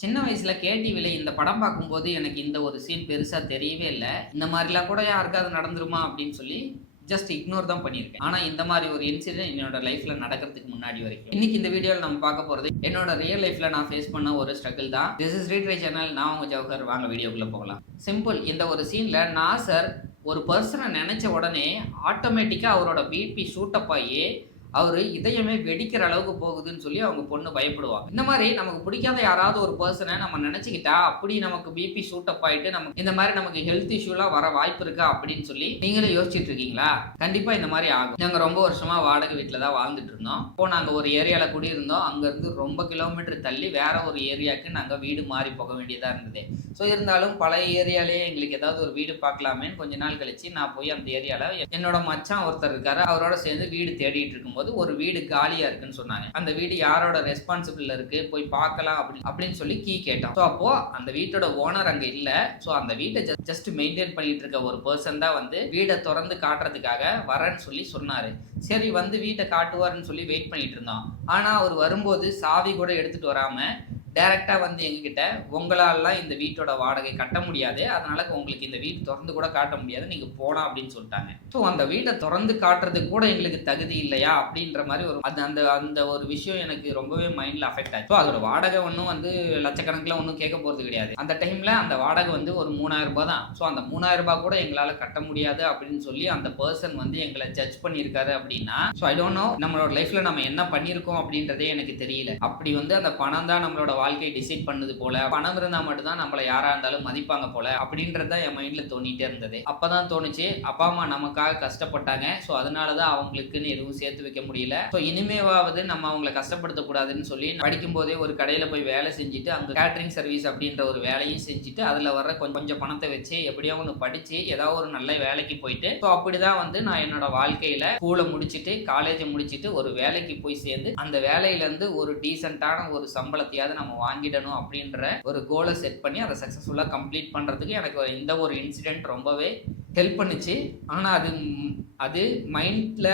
சின்ன வயசுல கேடிவில இந்த படம் பார்க்கும்போது எனக்கு இந்த ஒரு சீன் பெருசா தெரியவே இல்ல. இந்த மாரிலாம் கூட யாருக்காவது நடந்துருமா அப்படின்னு சொல்லி ஜஸ்ட் இக்னோர் தான் பண்ணியிருக்கேன். ஆனா இந்த மாரி ஒரு இன்சிடென்ட் என்னோட லைஃப்ல நடக்கிறதுக்கு முன்னாடி வரைக்கும். இன்னைக்கு இந்த வீடியோல நம்ம பார்க்க போறது என்னோட ரியல் லைஃப்ல நான் ஃபேஸ் பண்ண ஒரு ஸ்ட்ரகிள் தான். This is retry channel. நான் உங்க ஜவஹர். வாங்க வீடியோக்குள்ள போகலாம். சிம்பிள். இந்த ஒரு சீன்ல நாசர் ஒரு பர்சனை நினைச்ச உடனே ஆட்டோமேட்டிக்கா அவரோட பிபி ஷூட்டப் ஆகி அவரு இதயமே வெடிக்கிற அளவுக்கு போகுதுன்னு சொல்லி அவங்க பொண்ணு பயப்படுவாங்க. இந்த மாதிரி நமக்கு பிடிக்காத யாராவது ஒரு பர்சனை நம்ம நினைச்சுக்கிட்டா அப்படி நமக்கு பிபி ஷூட்டப் ஆயிட்டு நமக்கு இந்த மாதிரி நமக்கு ஹெல்த் இஷ்யூலாம் வர வாய்ப்பு இருக்கா அப்படின்னு சொல்லி நீங்களே யோசிச்சுட்டு இருக்கீங்களா? கண்டிப்பா இந்த மாதிரி ஆகும். நாங்க ரொம்ப வருஷமா வாடகை வீட்டுல தான் வாழ்ந்துட்டு இருந்தோம். இப்போ நாங்க ஒரு ஏரியால குடியிருந்தோம். அங்க இருந்து ரொம்ப கிலோமீட்டர் தள்ளி வேற ஒரு ஏரியாவுக்கு நாங்க வீடு மாறி போக வேண்டியதா இருந்தது. ஸோ இருந்தாலும் பழைய ஏரியாலேயே எங்களுக்கு ஏதாவது ஒரு வீடு பார்க்கலாமே கொஞ்ச நாள் கழிச்சு நான் போய் அந்த ஏரியால என்னோட மச்சான் ஒருத்தர் இருக்காரு. அவரோட சேர்ந்து வீடு தேடிட்டு இருக்கும்போது ஒரு வீடு காலியா இருக்குன்னு சொன்னாங்க. அந்த வீடு யாரோட ரெஸ்பான்சிபிள் இருக்கு போய் பார்க்கலாம் அப்படின்னு சொல்லி கீ கேட்டோம். ஸோ அப்போ அந்த வீட்டோட ஓனர் அங்க இல்ல. ஸோ அந்த வீட்டை ஜஸ்ட் மெயின்டைன் பண்ணிட்டு இருக்க ஒரு பர்சன் தான் வந்து வீடை திறந்து காட்டுறதுக்காக வரேன்னு சொல்லி சொன்னாரு. சரி வந்து வீட்டை காட்டுவாருன்னு சொல்லி வெயிட் பண்ணிட்டு இருந்தோம். ஆனா அவர் வரும்போது சாவி கூட எடுத்துட்டு வராம டைரக்டா வந்து எங்ககிட்ட உங்களாலாம் இந்த வீட்டோட வாடகை கட்ட முடியாது, அதனால உங்களுக்கு இந்த வீடு திறந்து கூட காட்ட முடியாது, நீங்க போனா அப்படின்னு சொல்லிட்டாங்க. ஸோ அந்த வீட்டை திறந்து காட்டுறதுக்கு கூட எங்களுக்கு தகுதி இல்லையா அப்படின்ற மாதிரி ஒரு அந்த அந்த ஒரு விஷயம் எனக்கு ரொம்பவே மைண்ட்ல அஃபெக்ட் ஆச்சு. ஸோ அதோட வாடகை ஒன்றும் வந்து லட்சக்கணக்கில் ஒன்றும் கேட்க போறது கிடையாது. அந்த டைம்ல அந்த வாடகை வந்து ஒரு 3000 ரூபாய் தான். ஸோ அந்த 3000 ரூபாய் கூட எங்களால கட்ட முடியாது அப்படின்னு சொல்லி அந்த பர்சன் வந்து எங்களை ஜட்ஜ் பண்ணியிருக்காரு அப்படின்னா, ஸோ ஐ டோன்ட் நோ நம்மளோட லைஃப்ல நம்ம என்ன பண்ணியிருக்கோம் அப்படின்றதே எனக்கு தெரியல. அப்படி வந்து அந்த பணம் தான் நம்மளோட வாழ்க்கை டிசைட் பண்ணது போல, பணம் இருந்தா மட்டும்தான் நம்மள யாரா இருந்தாலும் மதிப்பாங்க போல அப்படின்றது தான் என் மைண்ட்ல தோணிட்டே இருந்தது. அப்பதான் தோணுச்சு அப்பா அம்மா நமக்காக கஷ்டப்பட்டாங்க. ஸோ அதனாலதான் அவங்களுக்குன்னு எதுவும் சேர்த்து வைக்க முடியல. ஸோ இனிமேவாவது நம்ம அவங்களை கஷ்டப்படுத்த கூடாதுன்னு சொல்லி படிக்கும் போதே ஒரு கடையில போய் வேலை செஞ்சுட்டு அங்க கேட்டரிங் சர்வீஸ் அப்படின்ற ஒரு வேலையும் செஞ்சுட்டு அதுல வர்ற கொஞ்சம் பணத்தை வச்சு எப்படியோ ஒன்று படிச்சு ஏதாவது ஒரு நல்ல வேலைக்கு போயிட்டு, ஸோ அப்படிதான் வந்து நான் என்னோட வாழ்க்கையில ஸ்கூலை முடிச்சுட்டு காலேஜை முடிச்சுட்டு ஒரு வேலைக்கு போய் சேர்ந்து அந்த வேலையில இருந்து ஒரு டீசென்டான ஒரு சம்பளத்தையாவது நம்ம வாங்கிடணும் அப்படின்ற ஒரு கோலை செட் பண்ணி அதை சக்சஸ்ஃபுல்லா கம்ப்ளீட் பண்றதுக்கு எனக்கு இந்த ஒரு இன்சிடென்ட் ரொம்பவே ஹெல்ப் பண்ணுச்சு. ஆனா அது மைண்ட்ல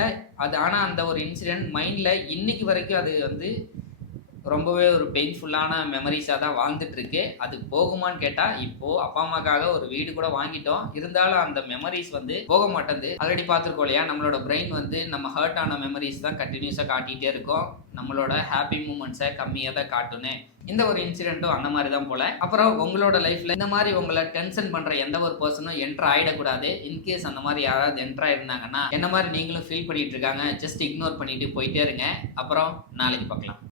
ஆனா அந்த ஒரு இன்சிடென்ட் மைண்ட்ல இன்னைக்கு வரைக்கும் அது வந்து ரொம்பவே ஒரு பெயின்ஃபுல்லான மெமரிஸாக தான் வாழ்ந்துட்டு இருக்கு. அது போகுமான்னு கேட்டா இப்போ அப்பா அம்மாக்காக ஒரு வீடு கூட வாங்கிட்டோம், இருந்தாலும் அந்த மெமரிஸ் வந்து போக மாட்டேங்குது. ஆல்ரெடி பார்த்துருக்கோம் இல்லையா, நம்மளோட பிரெயின் வந்து நம்ம ஹர்ட் ஆன மெமரிஸ் தான் கண்டினியூஸாக காட்டிகிட்டே இருக்கும், நம்மளோட ஹாப்பி மூமெண்ட்ஸை கம்மியாக தான் காட்டுன்னு. இந்த ஒரு இன்சிடென்ட்டும் அந்த மாதிரி தான் போல. அப்புறம் உங்களோட லைஃப்ல இந்த மாதிரி உங்களை டென்ஷன் பண்ற எந்த ஒரு பர்சனும் என்டர் ஆயிடக்கூடாது. இன்கேஸ் அந்த மாதிரி யாராவது என்டர் ஆயிருந்தாங்கன்னா என்ன மாதிரி நீங்களும் ஃபீல் பண்ணிட்டு இருக்காங்க, ஜஸ்ட் இக்னோர் பண்ணிட்டு போயிட்டே இருங்க. அப்புறம் நாளைக்கு பார்க்கலாம்.